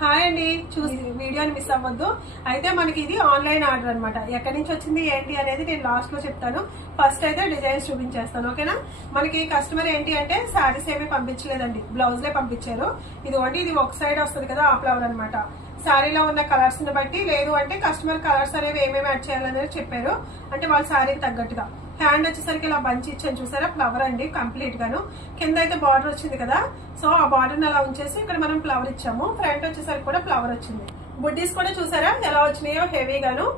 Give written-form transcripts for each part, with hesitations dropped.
Hi అండి, చూసి వీడియోని మిస్ అవ్వద్దు. అయితే మనకి ఇది ఆన్లైన్ ఆర్డర్ అనమాట. ఎక్కడి నుంచి వచ్చింది ఏంటి అనేది నేను లాస్ట్ లో చెప్తాను. ఫస్ట్ అయితే డిజైన్స్ చూపించేస్తాను, ఓకేనా. మనకి కస్టమర్ ఏంటి అంటే శారీస్ ఏమీ పంపించలేదండి, బ్లౌజ్లే పంపించారు. ఇది ఒక సైడ్ వస్తుంది కదా, ఆ ఫ్లవర్ అనమాట. శారీలో ఉన్న కలర్స్ ని బట్టి, లేదు అంటే కస్టమర్ కలర్స్ అనేవి ఏమేమి యాడ్ చేయాలనేది చెప్పారు, అంటే వాళ్ళ శారీకి తగ్గట్టుగా. హ్యాండ్ వచ్చేసరికి ఇలా బంచ్ ఇచ్చాను, చూసారా, ఫ్లవర్ అండి కంప్లీట్ గాను. కింద అయితే బార్డర్ వచ్చింది కదా, సో ఆ బార్డర్ అలా ఉంచేసి ఇక్కడ మనం ఫ్లవర్ ఇచ్చాము. ఫ్రంట్ వచ్చేసరికి కూడా ఫ్లవర్ వచ్చింది. బుడ్డీస్ కూడా చూసారా ఎలా వచ్చినాయో, హెవీగాను.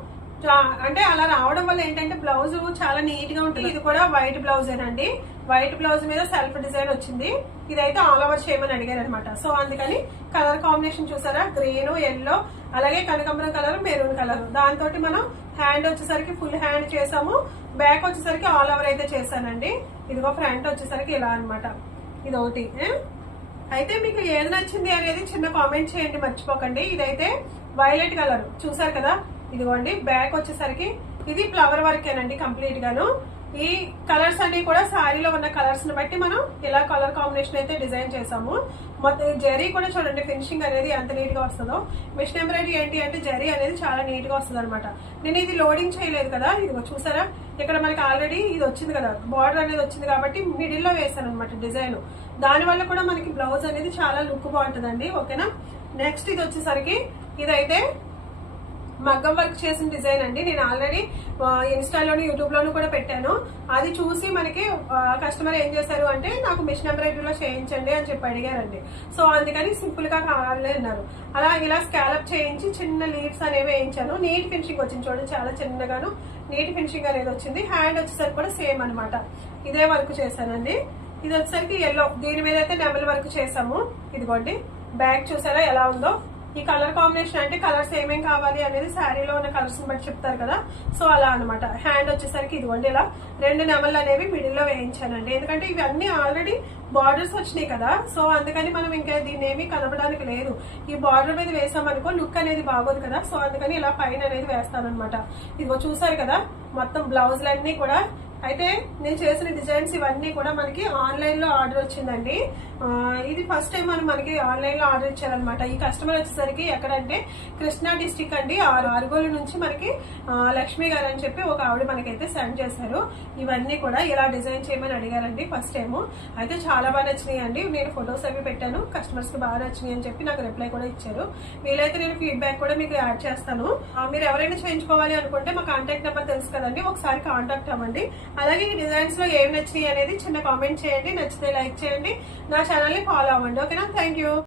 అంటే అలా రావడం వల్ల ఏంటంటే బ్లౌజ్ చాలా నీట్ గా ఉంటుంది. ఇది కూడా వైట్ బ్లౌజ్ ఏనండి, వైట్ బ్లౌజ్ మీద సెల్ఫ్ డిజైన్ వచ్చింది. ఇదైతే ఆల్ ఓవర్ చేయమని అడిగారు అనమాట. సో అందుకని కలర్ కాంబినేషన్ చూసారా, గ్రీన్, ఎల్లో, అలాగే కనకాంబరం కలర్, మెరూన్ కలర్. దాంతో మనం హ్యాండ్ వచ్చేసరికి ఫుల్ హ్యాండ్ చేసాము. బ్యాక్ వచ్చేసరికి ఆల్ ఓవర్ అయితే చేశానండి. ఇదిగో ఫ్రంట్ వచ్చేసరికి ఇలా అనమాట. ఇది ఒకటి. అయితే మీకు ఏది నచ్చింది అనేది చిన్న కామెంట్ చేయండి, మర్చిపోకండి. ఇదైతే వైలెట్ కలర్ చూసారు కదా, ఇదిగోండి. బ్యాక్ వచ్చేసరికి ఇది ఫ్లవర్ వర్కేనండి కంప్లీట్ గాను. ఈ కలర్స్ అన్ని కూడా శారీలో ఉన్న కలర్స్ ని బట్టి మనం ఇలా కలర్ కాంబినేషన్ అయితే డిజైన్ చేసాము. మొత్తం జరీ కూడా చూడండి, ఫినిషింగ్ అనేది ఎంత నీట్ గా వస్తుందో. మిషన్ ఎంబ్రాయిడరీ ఏంటి అంటే జరీ అనేది చాలా నీట్ గా వస్తుంది అనమాట. నేను ఇది లోడింగ్ చేయలేదు కదా, ఇదిగో చూసారా, ఇక్కడ మనకి ఆల్రెడీ ఇది వచ్చింది కదా, బార్డర్ అనేది వచ్చింది కాబట్టి మిడిల్ లో వేసాను అనమాట డిజైన్. దాని వల్ల కూడా మనకి బ్లౌజ్ అనేది చాలా లుక్ బాగుంటుందండి, ఓకేనా. నెక్స్ట్ ఇది వచ్చేసరికి ఇదైతే మగ్గం వర్క్ చేసిన డిజైన్ అండి. నేను ఆల్రెడీ ఇన్స్టాలోను, యూట్యూబ్ లోను కూడా పెట్టాను. అది చూసి మనకి కస్టమర్ ఏం చేశారు అంటే, నాకు మిషన్ ఎంబ్రాయిడరీలో చేయించండి అని చెప్పి అడిగారండి. సో అందుకని సింపుల్ గా కావాలి అన్నారు. అలా ఇలా స్కాలప్ చేయించి చిన్న లీవ్స్ అనేవి వేయించాను. నీట్ ఫినిషింగ్ వచ్చింది చూడండి, చాలా చిన్నగాను నీట్ ఫినిషింగ్ అనేది వచ్చింది. హ్యాండ్ వచ్చేసరికి కూడా సేమ్ అనమాట, ఇదే వర్క్ చేశానండి. ఇది వచ్చేసరికి ఎల్లో, దీని మీద అయితే నెమల్ వర్క్ చేసాము. ఇదిగోండి, బ్యాక్ చూసారా ఎలా ఉందో. ఈ కలర్ కాంబినేషన్ అంటే కలర్స్ ఏమేం కావాలి అనేది శారీలో ఉన్న కలర్స్ బట్టి చెప్తారు కదా, సో అలా అనమాట. హ్యాండ్ వచ్చేసరికి ఇదిగోండి ఇలా 2 నెమళ్ళు అనేవి మిడిల్ లో వేయించానండి. ఎందుకంటే ఇవన్నీ ఆల్రెడీ బార్డర్స్ వచ్చినాయి కదా, సో అందుకని మనం ఇంకా దీన్ని ఏమీ కనపడానికి లేదు. ఈ బార్డర్ మీద వేసామనుకో లుక్ అనేది బాగోదు కదా, సో అందుకని ఇలా పైన అనేది వేస్తాను అనమాట. ఇదిగో చూసారు కదా, మొత్తం బ్లౌజులన్నీ కూడా. అయితే నేను చేసిన డిజైన్స్ ఇవన్నీ కూడా మనకి ఆన్లైన్ లో ఆర్డర్ వచ్చిందండి. ఇది ఫస్ట్ టైం మనకి ఆన్లైన్ లో ఆర్డర్ ఇచ్చారనమాట. ఈ కస్టమర్ వచ్చేసరికి ఎక్కడంటే కృష్ణా డిస్టిక్ అండి, ఆరుగోలు నుంచి మనకి లక్ష్మి గారు అని చెప్పి ఒక ఆవిడ మనకైతే సెండ్ చేశారు. ఇవన్నీ కూడా ఇలా డిజైన్ చేయమని అడిగారండి ఫస్ట్ టైం. అయితే చాలా బాగా నచ్చినాయి అండి. నేను ఫొటోస్ అవి పెట్టాను, కస్టమర్స్ కి బాగా నచ్చినాయి అని చెప్పి నాకు రిప్లై కూడా ఇచ్చారు. వీలైతే నేను ఫీడ్బ్యాక్ కూడా మీకు యాడ్ చేస్తాను. మీరు ఎవరైనా చేయించుకోవాలి అనుకుంటే మా కాంటాక్ట్ నెంబర్ తెలుసు కదండి, ఒకసారి కాంటాక్ట్ అవ్వండి. అలాగే ఈ డిజైన్స్ లో ఏం నచ్చినాయి అనేది చిన్న కామెంట్ చేయండి. నచ్చితే లైక్ చేయండి, నా ఛానల్ ని ఫాలో అవ్వండి, ఓకేనా. Thank you.